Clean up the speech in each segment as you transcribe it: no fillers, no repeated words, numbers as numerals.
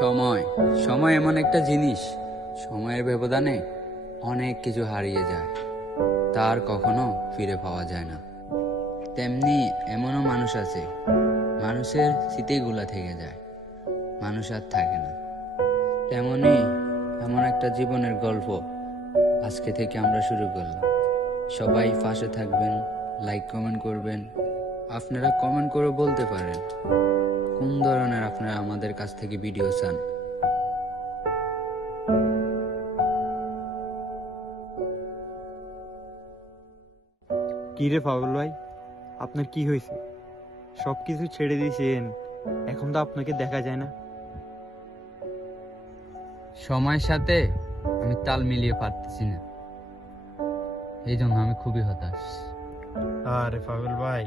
সময় সময় এমন একটা জিনিস, সময়ের ব্যবধানে অনেক কিছু হারিয়ে যায়, তার কখনো ফিরে পাওয়া যায় না। তেমনি এমনও মানুষ আছে, মানুষের স্মৃতিগুলা থেকে যায়, মানুষ আর থাকে না। তেমনি এমন একটা জীবনের গল্প আজকে থেকে আমরা শুরু করলাম। সবাই পাশে থাকবেন, লাইক কমেন্ট করবেন। আপনারা কমেন্ট করে বলতে পারেন কোন ধরনের আপনারা আমাদের কাছ থেকে ভিডিও চান। কি রে পাগল ভাই, আপনার কি হয়েছে? সবকিছু ছেড়ে দিয়েছেন, এখন তো আপনাকে দেখা যায় না। সময়ের সাথে আমি তাল মিলিয়ে পারতেছি না, এই জন্য আমি খুবই হতাশ। আরে পাগল ভাই,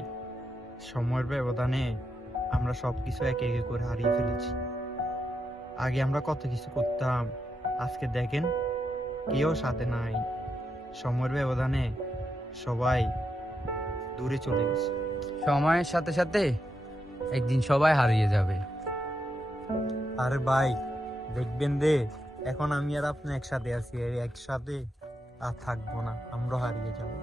সময়ের ব্যবধানে আমরা সবকিছু একে একে করে হারিয়ে ফেলেছি। আগে আমরা কত কিছু করতাম, আজকে দেখেন কেউ সাথে নাই। সময়ের ব্যবধানে সবাই দূরে চলে গেছে। সময়ের সাথে সাথে একদিন সবাই হারিয়ে যাবে। আরে ভাই দেখবেন দে, এখন আমি আর আপনি একসাথে আছি, আর একসাথে আর থাকবো না, আমরা হারিয়ে যাবো।